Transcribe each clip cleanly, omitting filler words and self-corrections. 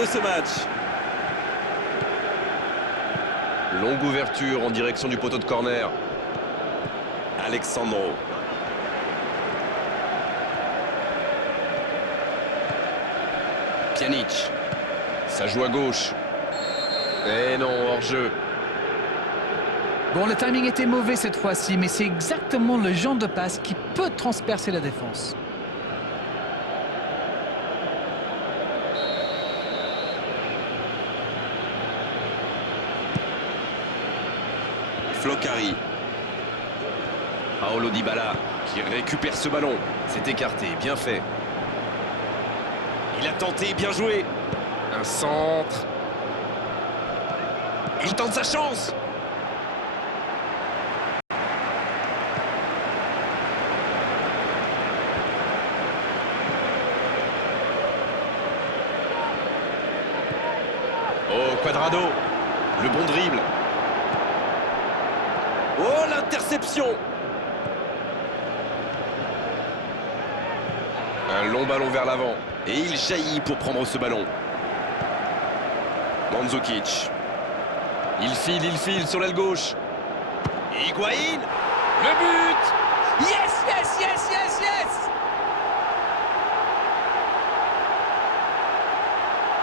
de ce match. Longue ouverture en direction du poteau de corner. Alexandro. Pjanic. Ça joue à gauche. Et non, hors-jeu. Bon, le timing était mauvais cette fois-ci, mais c'est exactement le genre de passe qui peut transpercer la défense. Flocari. Paulo Dybala qui récupère ce ballon. C'est écarté, bien fait. Il a tenté, bien joué. Un centre. Il tente sa chance. Oh, Cuadrado. Le bon dribble. Oh, l'interception. Un long ballon vers l'avant. Et il jaillit pour prendre ce ballon. Mandzukic. Il file sur l'aile gauche. Higuaín. Le but. Yes, yes, yes, yes, yes!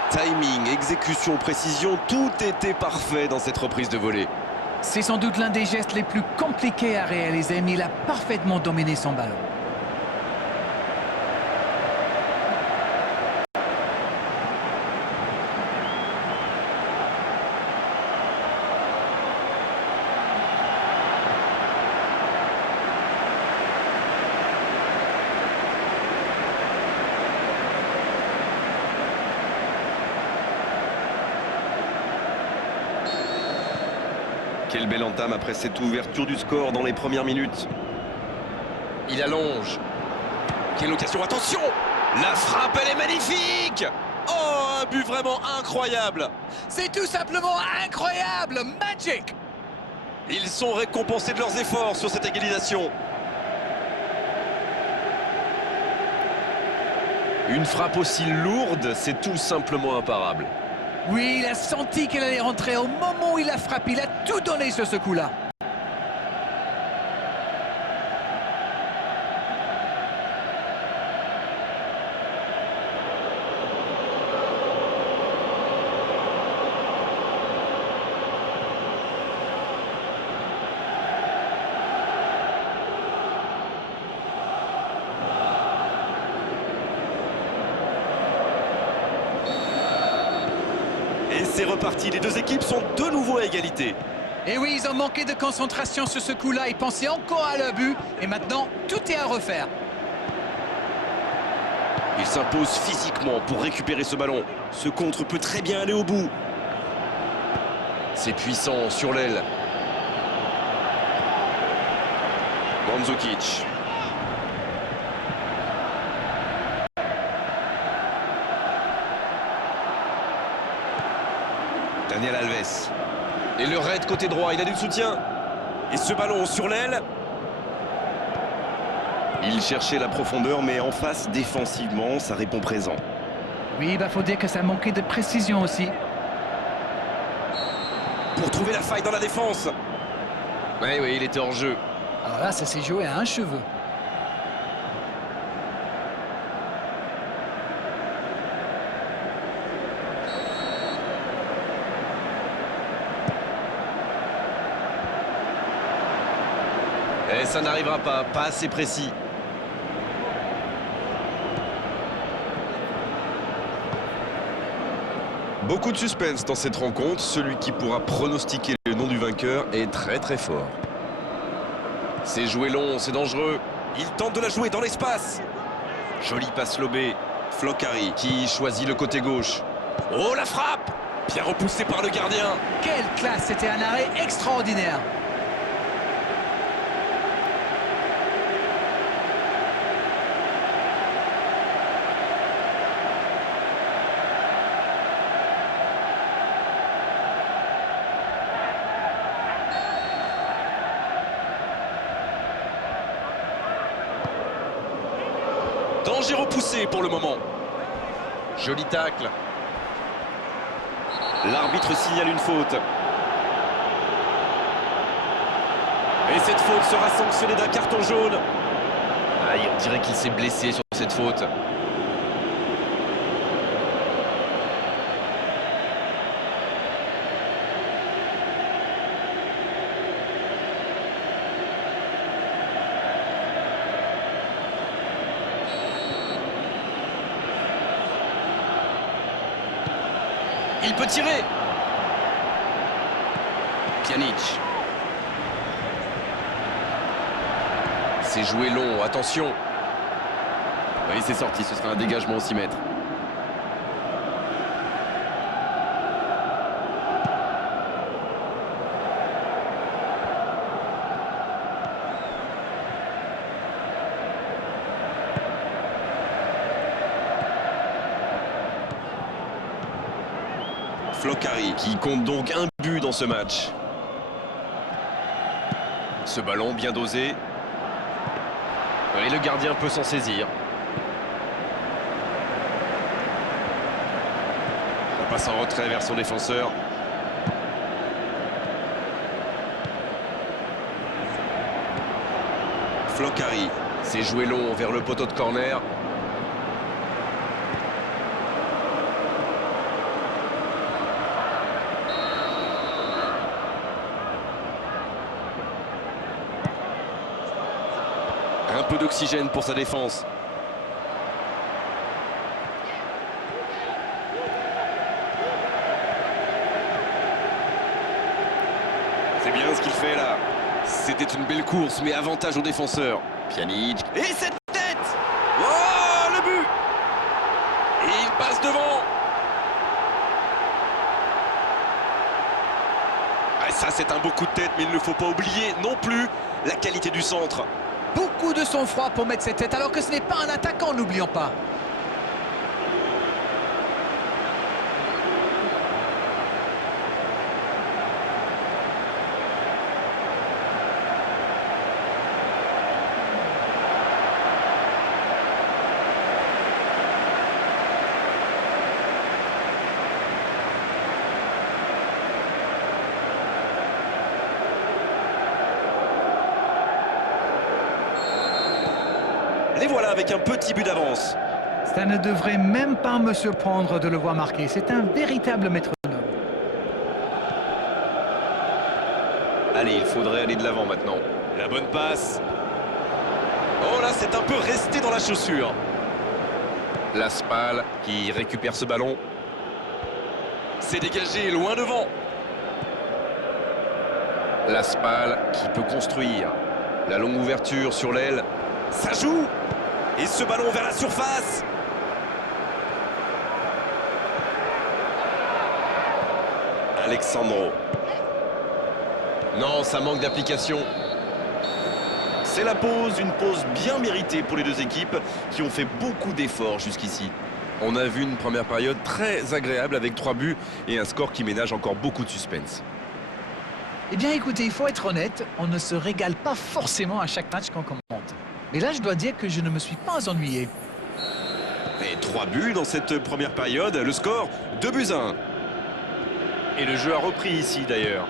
Timing, exécution, précision, tout était parfait dans cette reprise de volée. C'est sans doute l'un des gestes les plus compliqués à réaliser, mais il a parfaitement dominé son ballon. Quelle belle entame après cette ouverture du score dans les premières minutes. Il allonge. Quelle occasion, attention! La frappe, elle est magnifique! Oh, un but vraiment incroyable! C'est tout simplement incroyable! Magic! Ils sont récompensés de leurs efforts sur cette égalisation. Une frappe aussi lourde, c'est tout simplement imparable. Oui, il a senti qu'elle allait rentrer au moment où il a frappé. Il a tout donné sur ce coup-là. Et c'est reparti, les deux équipes sont de nouveau à égalité. Et oui, ils ont manqué de concentration sur ce coup-là. Ils pensaient encore à leur but. Et maintenant, tout est à refaire. Il s'impose physiquement pour récupérer ce ballon. Ce contre peut très bien aller au bout. C'est puissant sur l'aile. Mandzukic. Daniel Alves. Et le raid côté droit, il a du soutien. Et ce ballon sur l'aile. Il cherchait la profondeur, mais en face, défensivement, ça répond présent. Oui, faut dire que ça manquait de précision aussi. Pour trouver la faille dans la défense. Oui, il était hors jeu. Alors là, ça s'est joué à un cheveu. Et ça n'arrivera pas assez précis. Beaucoup de suspense dans cette rencontre. Celui qui pourra pronostiquer le nom du vainqueur est très fort. C'est joué long, c'est dangereux. Il tente de la jouer dans l'espace. Jolie passe lobée. Flocari. Qui choisit le côté gauche. Oh, la frappe! Bien repoussé par le gardien. Quelle classe! C'était un arrêt extraordinaire. Danger repoussé pour le moment. Joli tacle. L'arbitre signale une faute. Et cette faute sera sanctionnée d'un carton jaune. Aïe, on dirait qu'il s'est blessé sur cette faute. Il peut tirer. Pjanic. C'est joué long, attention. Oui, c'est sorti, ce sera un dégagement au 6 mètres. Flocari. Qui compte donc un but dans ce match. Ce ballon bien dosé. Et le gardien peut s'en saisir. La passe en retrait vers son défenseur. Flocari. C'est joué long vers le poteau de corner. Un peu d'oxygène pour sa défense. C'est bien ce qu'il fait là. C'était une belle course, mais avantage aux défenseurs. Pjanic. Et cette tête! Oh, le but! Et il passe devant. Ah, ça, c'est un beau coup de tête, mais il ne faut pas oublier non plus la qualité du centre. Beaucoup de sang-froid pour mettre cette tête, alors que ce n'est pas un attaquant, n'oublions pas. Les voilà avec un petit but d'avance. Ça ne devrait même pas me surprendre de le voir marquer. C'est un véritable métronome. Allez, il faudrait aller de l'avant maintenant. La bonne passe. Oh là, c'est un peu resté dans la chaussure. La Spal qui récupère ce ballon. C'est dégagé loin devant. La Spal qui peut construire. La longue ouverture sur l'aile. Ça joue. Et ce ballon vers la surface. Alexandro. Non, ça manque d'application. C'est la pause, une pause bien méritée pour les deux équipes qui ont fait beaucoup d'efforts jusqu'ici. On a vu une première période très agréable avec 3 buts et un score qui ménage encore beaucoup de suspense. Eh bien, écoutez, il faut être honnête, on ne se régale pas forcément à chaque match qu'on commente. Mais là, je dois dire que je ne me suis pas ennuyé. Et 3 buts dans cette première période, le score 2-1. Et le jeu a repris ici d'ailleurs.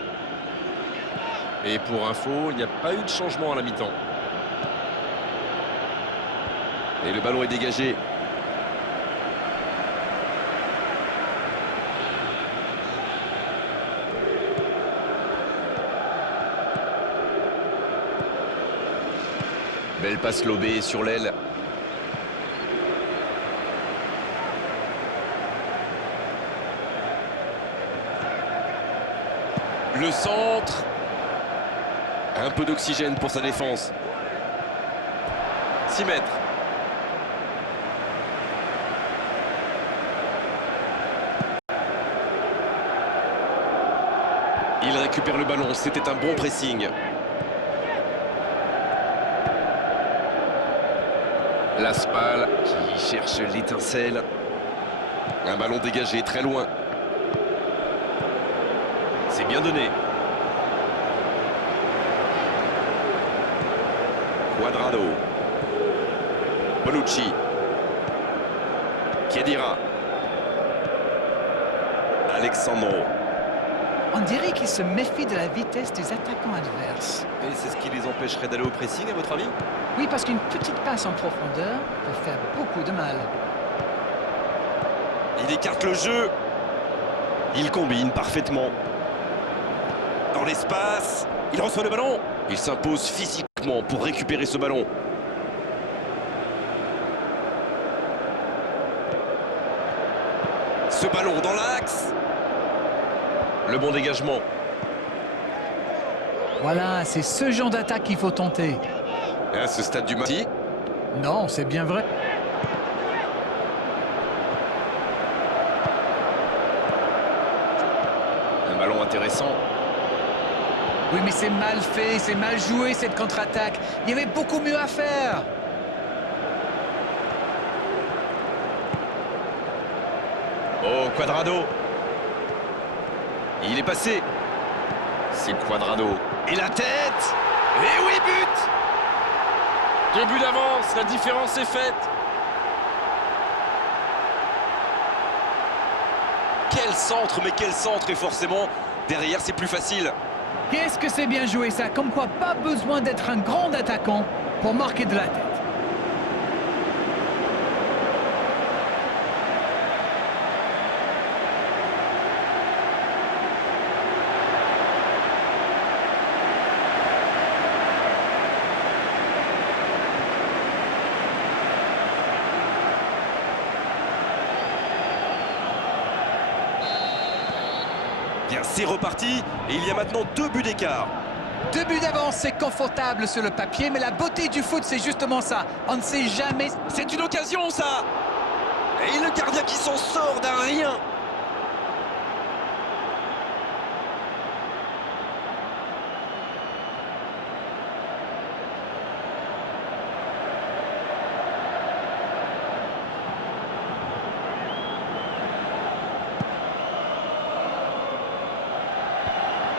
Et pour info, il n'y a pas eu de changement à la mi-temps. Et le ballon est dégagé. Belle passe lobée sur l'aile. Le centre. Un peu d'oxygène pour sa défense. 6 mètres. Il récupère le ballon, c'était un bon pressing. La Spal qui cherche l'étincelle. Un ballon dégagé très loin. C'est bien donné. Cuadrado. Bonucci. Khedira. Alexandro. On dirait qu'il se méfie de la vitesse des attaquants adverses. Et c'est ce qui les empêcherait d'aller au pressing, à votre avis? Oui, parce qu'une petite passe en profondeur peut faire beaucoup de mal. Il écarte le jeu. Il combine parfaitement. Dans l'espace, il reçoit le ballon. Il s'impose physiquement pour récupérer ce ballon. Ce ballon dans l'axe. Le bon dégagement. Voilà, c'est ce genre d'attaque qu'il faut tenter. Et à ce stade du match, Non, c'est bien vrai. un ballon intéressant. Oui, mais c'est mal fait, c'est mal joué cette contre-attaque. Il y avait beaucoup mieux à faire. Oh, Cuadrado. Il est passé. C'est Cuadrado. Et la tête. Et oui, but. 2 buts d'avance, la différence est faite. Quel centre, mais quel centre. Et forcément, derrière, c'est plus facile. Qu'est-ce que c'est bien joué ça? Comme quoi, pas besoin d'être un grand attaquant pour marquer de la tête. Bien, c'est reparti. Et il y a maintenant 2 buts d'écart. 2 buts d'avance, c'est confortable sur le papier, mais la beauté du foot, c'est justement ça. On ne sait jamais. C'est une occasion, ça. Et le gardien qui s'en sort d'un rien.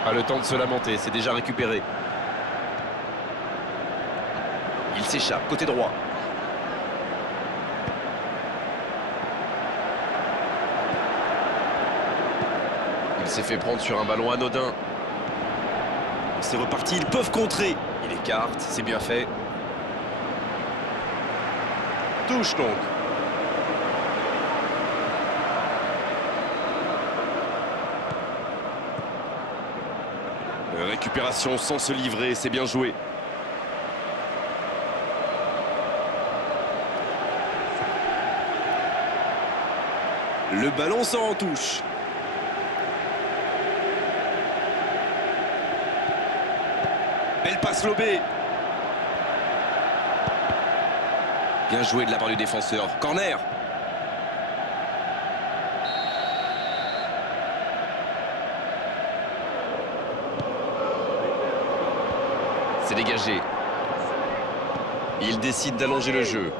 Pas le temps de se lamenter, c'est déjà récupéré. Il s'échappe, côté droit. Il s'est fait prendre sur un ballon anodin. C'est reparti, ils peuvent contrer. Il écarte, c'est bien fait. Touche donc. Récupération sans se livrer, c'est bien joué. Le ballon sort en touche. Belle passe lobée. Bien joué de la part du défenseur. Corner. C'est dégagé. Il décide d'allonger le jeu.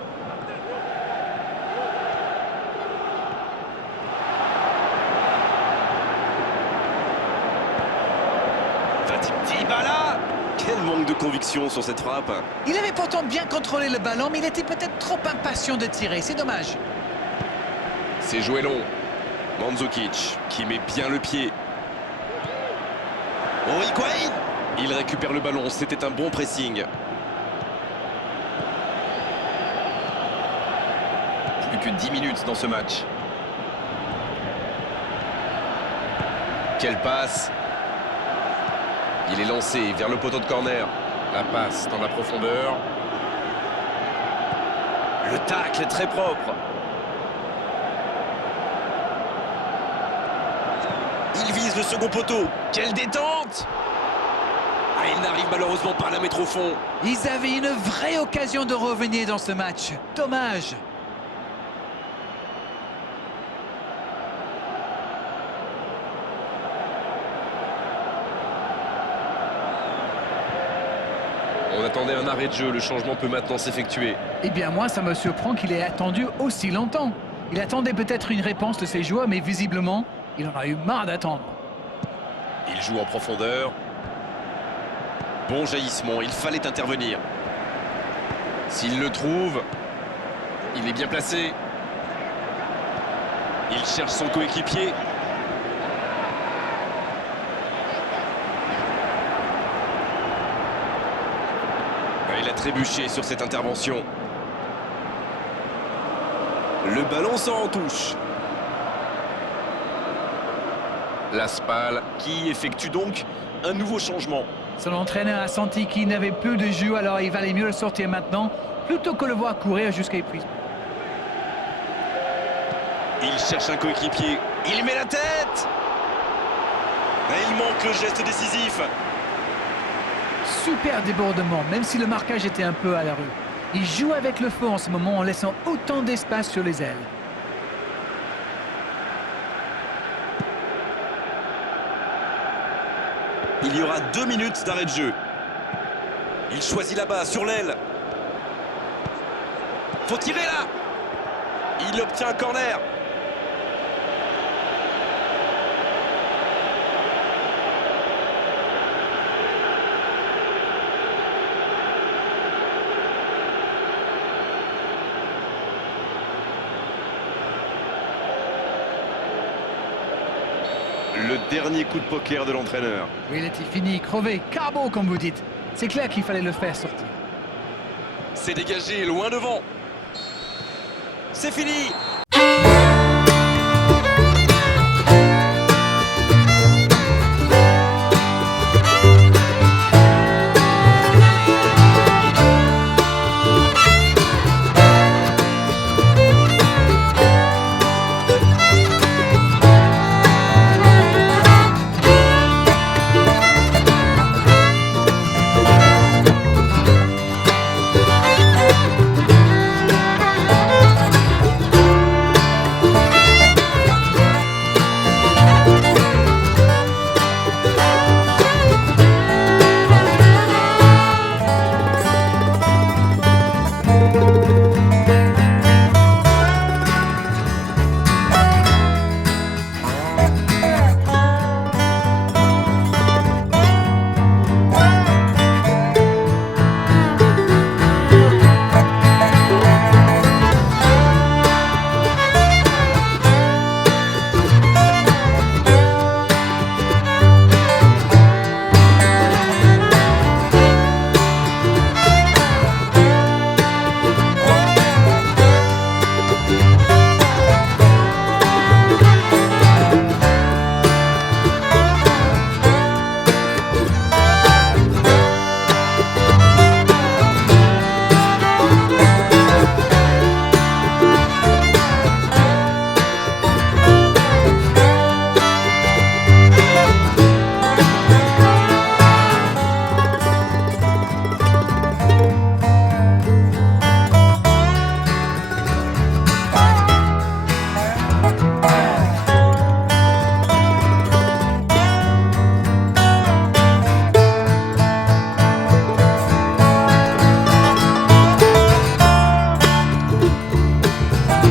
Dybala. Quel manque de conviction sur cette frappe. Il avait pourtant bien contrôlé le ballon, mais il était peut-être trop impatient de tirer. C'est dommage. C'est joué long. Mandzukic qui met bien le pied. Oh, Higuaín. Il récupère le ballon, c'était un bon pressing. Plus que 10 minutes dans ce match. Quelle passe. Il est lancé vers le poteau de corner. La passe dans la profondeur. Le tacle est très propre. Il vise le second poteau. Quelle détente! Ah, il n'arrive malheureusement pas à la mettre au fond. Ils avaient une vraie occasion de revenir dans ce match. Dommage. On attendait un arrêt de jeu, le changement peut maintenant s'effectuer. Eh bien, moi, ça me surprend qu'il ait attendu aussi longtemps. Il attendait peut-être une réponse de ses joueurs, mais visiblement, il en a eu marre d'attendre. Il joue en profondeur. Bon jaillissement, il fallait intervenir. S'il le trouve, il est bien placé. Il cherche son coéquipier. trébuché sur cette intervention. Le ballon sort en touche. La Spal qui effectue donc un nouveau changement. Son entraîneur a senti qu'il n'avait plus de jus, alors il valait mieux le sortir maintenant, plutôt que le voir courir jusqu'à épuisement. Il cherche un coéquipier. Il met la tête. Et il manque le geste décisif. Super débordement, même si le marquage était un peu à la rue. Il joue avec le feu en ce moment en laissant autant d'espace sur les ailes. Il y aura 2 minutes d'arrêt de jeu. Il choisit là-bas, sur l'aile. Faut tirer là. Il obtient un corner. Le dernier coup de poker de l'entraîneur. Oui, il était fini, crevé, carbo comme vous dites. C'est clair qu'il fallait le faire sortir. C'est dégagé, loin devant. C'est fini.